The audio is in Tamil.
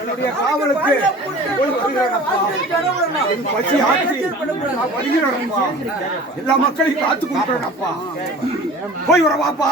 என்னுடைய காவலுக்கு பசி ஆட்சி வருகிறப்பா, எல்லா மக்களையும் காத்து கொடுக்குறேன்ப்பா. போய் வரவாப்பா.